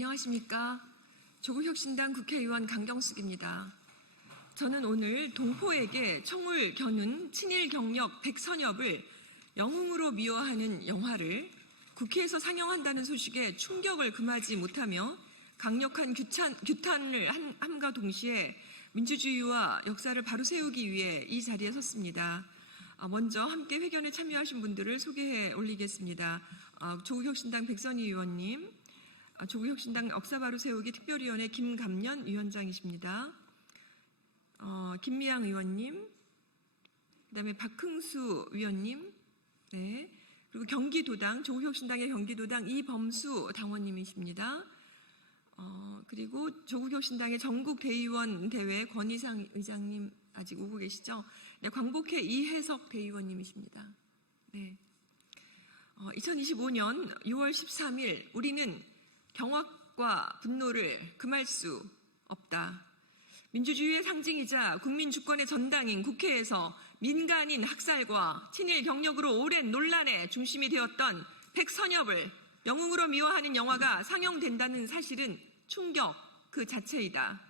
안녕하십니까. 조국혁신당 국회의원 강경숙입니다. 저는 오늘 동포에게 총을 겨눈 친일 경력 백선엽을 영웅으로 미화하는 영화를 국회에서 상영한다는 소식에 충격을 금하지 못하며 강력한 규탄을 함과 동시에 민주주의와 역사를 바로 세우기 위해 이 자리에 섰습니다. 먼저 함께 회견에 참여하신 분들을 소개해 올리겠습니다. 조국혁신당 백선희 의원님, 조국혁신당 역사 바로 세우기 특별위원회 김감년 위원장이십니다. 김미향 의원님, 그다음에 박흥수 위원님, 네, 그리고 경기도당, 조국혁신당의 경기도당 이범수 당원님이십니다. 그리고 조국혁신당의 전국대의원 대회 권희상 의장님 아직 오고 계시죠? 네, 광복회 이혜석 대의원님이십니다. 네. 2025년 6월 13일 우리는 경악과 분노를 금할 수 없다. 민주주의의 상징이자 국민 주권의 전당인 국회에서 민간인 학살과 친일 경력으로 오랜 논란의 중심이 되었던 백선엽을 영웅으로 미화하는 영화가 상영된다는 사실은 충격 그 자체이다.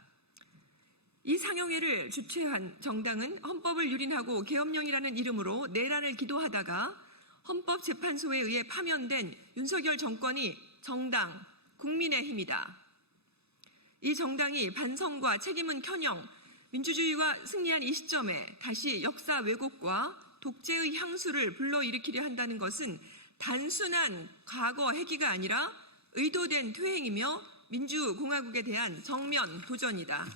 이 상영회를 주최한 정당은 헌법을 유린하고 계엄령이라는 이름으로 내란을 기도하다가 헌법재판소에 의해 파면된 윤석열 정권이 정당 국민의힘이다. 이 정당이 반성과 책임은 켜녕 민주주의가 승리한 이 시점에 다시 역사 왜곡과 독재의 향수를 불러일으키려 한다는 것은 단순한 과거 회귀가 아니라 의도된 퇴행이며 민주공화국에 대한 정면 도전이다.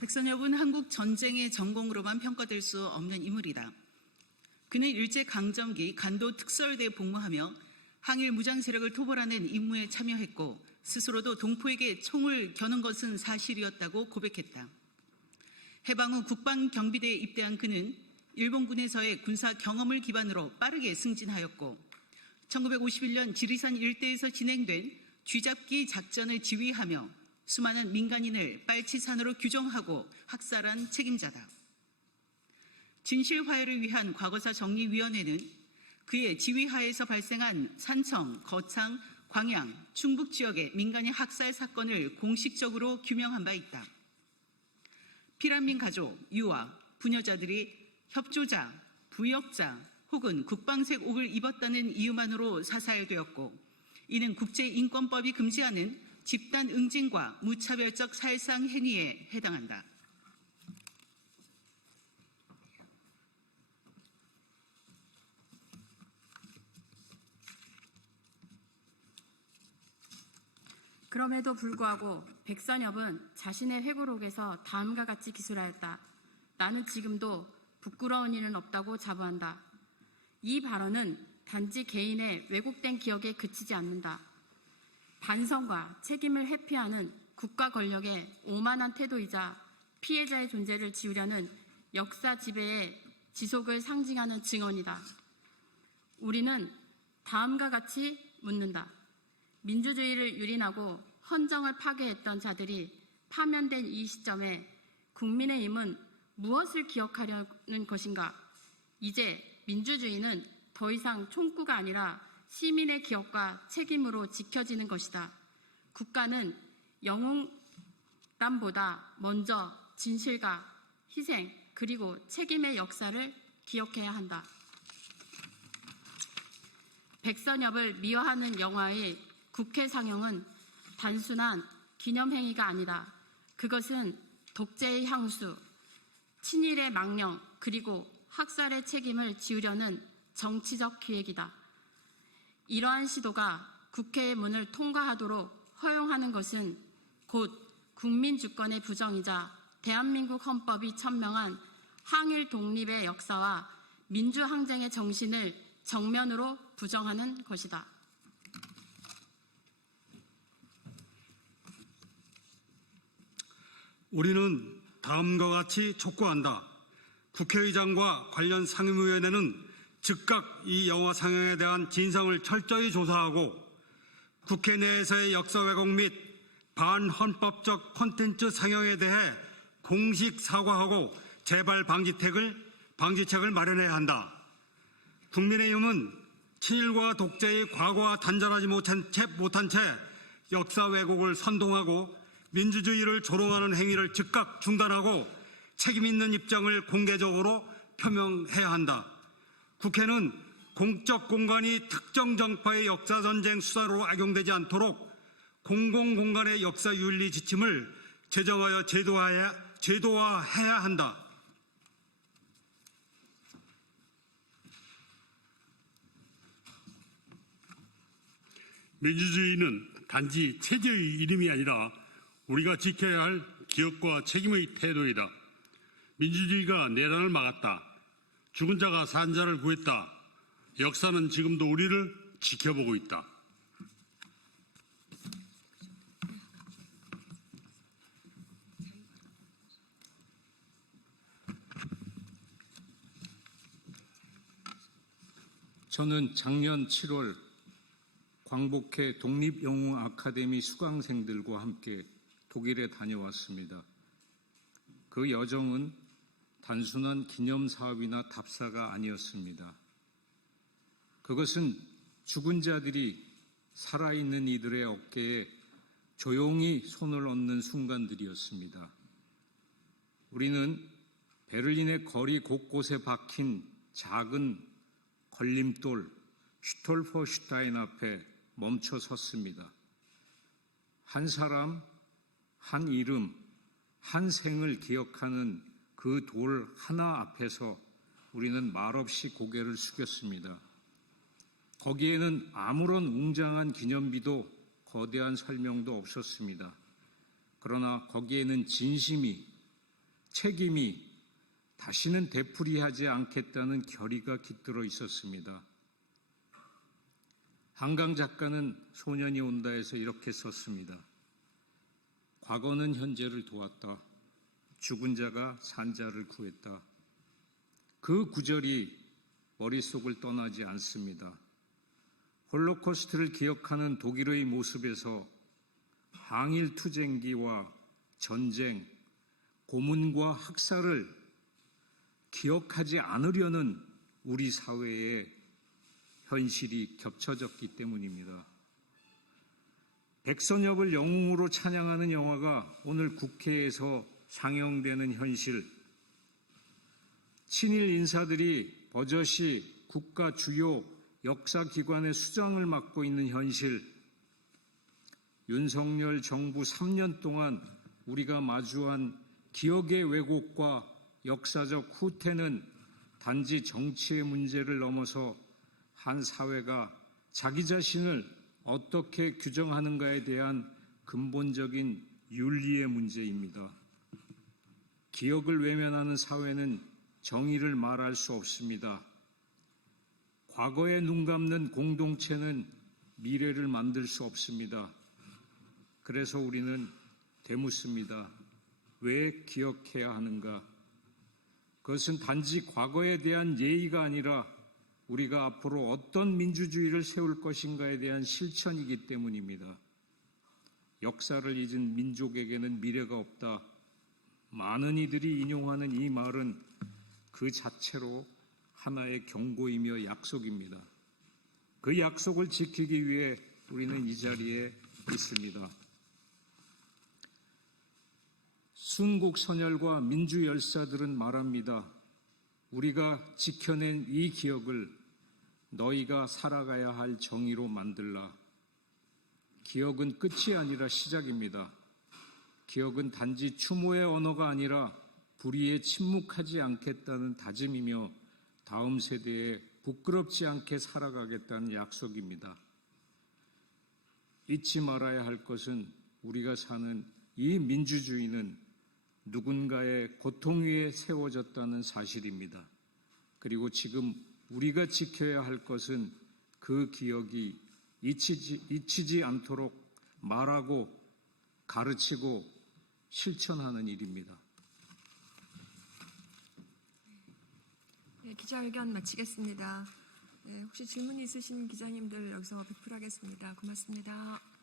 백선엽은 한국 전쟁의 전공으로만 평가될 수 없는 인물이다. 그는 일제강점기 간도 특설대에 복무하며 항일 무장 세력을 토벌하는 임무에 참여했고 스스로도 동포에게 총을 겨눈 것은 사실이었다고 고백했다. 해방 후 국방경비대에 입대한 그는 일본군에서의 군사 경험을 기반으로 빠르게 승진하였고 1951년 지리산 일대에서 진행된 쥐잡기 작전을 지휘하며 수많은 민간인을 빨치산으로 규정하고 학살한 책임자다. 진실화해를 위한 과거사 정리위원회는 그의 지휘하에서 발생한 산청, 거창, 광양, 충북 지역의 민간인 학살 사건을 공식적으로 규명한 바 있다. 피난민 가족, 유아, 부녀자들이 협조자, 부역자 혹은 국방색 옥을 입었다는 이유만으로 사살되었고 이는 국제인권법이 금지하는 집단 응징과 무차별적 살상 행위에 해당한다. 그럼에도 불구하고 백선엽은 자신의 회고록에서 다음과 같이 기술하였다. 나는 지금도 부끄러운 일은 없다고 자부한다. 이 발언은 단지 개인의 왜곡된 기억에 그치지 않는다. 반성과 책임을 회피하는 국가 권력의 오만한 태도이자 피해자의 존재를 지우려는 역사 지배의 지속을 상징하는 증언이다. 우리는 다음과 같이 묻는다. 민주주의를 유린하고 헌정을 파괴했던 자들이 파면된 이 시점에 국민의힘은 무엇을 기억하려는 것인가? 이제 민주주의는 더 이상 총구가 아니라 시민의 기억과 책임으로 지켜지는 것이다. 국가는 영웅담보다 먼저 진실과 희생 그리고 책임의 역사를 기억해야 한다. 백선엽을 미화하는 영화의 국회 상영은 단순한 기념행위가 아니다. 그것은 독재의 향수, 친일의 망령, 그리고 학살의 책임을 지우려는 정치적 기획이다. 이러한 시도가 국회의 문을 통과하도록 허용하는 것은 곧 국민 주권의 부정이자 대한민국 헌법이 천명한 항일 독립의 역사와 민주항쟁의 정신을 정면으로 부정하는 것이다. 우리는 다음과 같이 촉구한다. 국회의장과 관련 상임위원회는 즉각 이 영화 상영에 대한 진상을 철저히 조사하고 국회 내에서의 역사 왜곡 및 반헌법적 콘텐츠 상영에 대해 공식 사과하고 재발 방지책을 마련해야 한다. 국민의힘은 친일과 독재의 과거와 단절하지 못한 채 역사 왜곡을 선동하고 민주주의를 조롱하는 행위를 즉각 중단하고 책임 있는 입장을 공개적으로 표명해야 한다. 국회는 공적 공간이 특정 정파의 역사전쟁 수사로 악용되지 않도록 공공공간의 역사윤리 지침을 제정하여 제도화해야 한다. 민주주의는 단지 체제의 이름이 아니라 우리가 지켜야 할 기업과 책임의 태도이다. 민주주의가 내란을 막았다. 죽은 자가 산 자를 구했다. 역사는 지금도 우리를 지켜보고 있다. 저는 작년 7월 광복회 독립영웅아카데미 수강생들과 함께 독일에 다녀왔습니다. 그 여정은 단순한 기념사업이나 답사가 아니었습니다. 그것은 죽은 자들이 살아있는 이들의 어깨에 조용히 손을 얹는 순간들이었습니다. 우리는 베를린의 거리 곳곳에 박힌 작은 걸림돌 슈톨퍼슈타인 앞에 멈춰 섰습니다. 한 사람, 한 이름, 한 생을 기억하는 그 돌 하나 앞에서 우리는 말없이 고개를 숙였습니다. 거기에는 아무런 웅장한 기념비도 거대한 설명도 없었습니다. 그러나 거기에는 진심이, 책임이, 다시는 되풀이하지 않겠다는 결의가 깃들어 있었습니다. 한강 작가는 소년이 온다에서 이렇게 썼습니다. 과거는 현재를 도왔다. 죽은 자가 산 자를 구했다. 그 구절이 머릿속을 떠나지 않습니다. 홀로코스트를 기억하는 독일의 모습에서 항일 투쟁기와 전쟁, 고문과 학살을 기억하지 않으려는 우리 사회의 현실이 겹쳐졌기 때문입니다. 백선엽을 영웅으로 찬양하는 영화가 오늘 국회에서 상영되는 현실, 친일 인사들이 버젓이 국가 주요 역사기관의 수장을 맡고 있는 현실, 윤석열 정부 3년 동안 우리가 마주한 기억의 왜곡과 역사적 후퇴는 단지 정치의 문제를 넘어서 한 사회가 자기 자신을 어떻게 규정하는가에 대한 근본적인 윤리의 문제입니다. 기억을 외면하는 사회는 정의를 말할 수 없습니다. 과거에 눈 감는 공동체는 미래를 만들 수 없습니다. 그래서 우리는 되묻습니다. 왜 기억해야 하는가? 그것은 단지 과거에 대한 예의가 아니라 우리가 앞으로 어떤 민주주의를 세울 것인가에 대한 실천이기 때문입니다. 역사를 잊은 민족에게는 미래가 없다. 많은 이들이 인용하는 이 말은 그 자체로 하나의 경고이며 약속입니다. 그 약속을 지키기 위해 우리는 이 자리에 있습니다. 순국 선열과 민주 열사들은 말합니다. 우리가 지켜낸 이 기억을 너희가 살아가야 할 정의로 만들라. 기억은 끝이 아니라 시작입니다. 기억은 단지 추모의 언어가 아니라 불의에 침묵하지 않겠다는 다짐이며 다음 세대에 부끄럽지 않게 살아가겠다는 약속입니다. 잊지 말아야 할 것은 우리가 사는 이 민주주의는 누군가의 고통 위에 세워졌다는 사실입니다. 그리고 지금 우리가 지켜야 할 것은 그 기억이 잊히지 않도록 말하고 가르치고 실천하는 일입니다. 네, 기자회견 마치겠습니다. 네, 혹시 질문 있으신 기자님들 여기서 배풀하겠습니다. 고맙습니다.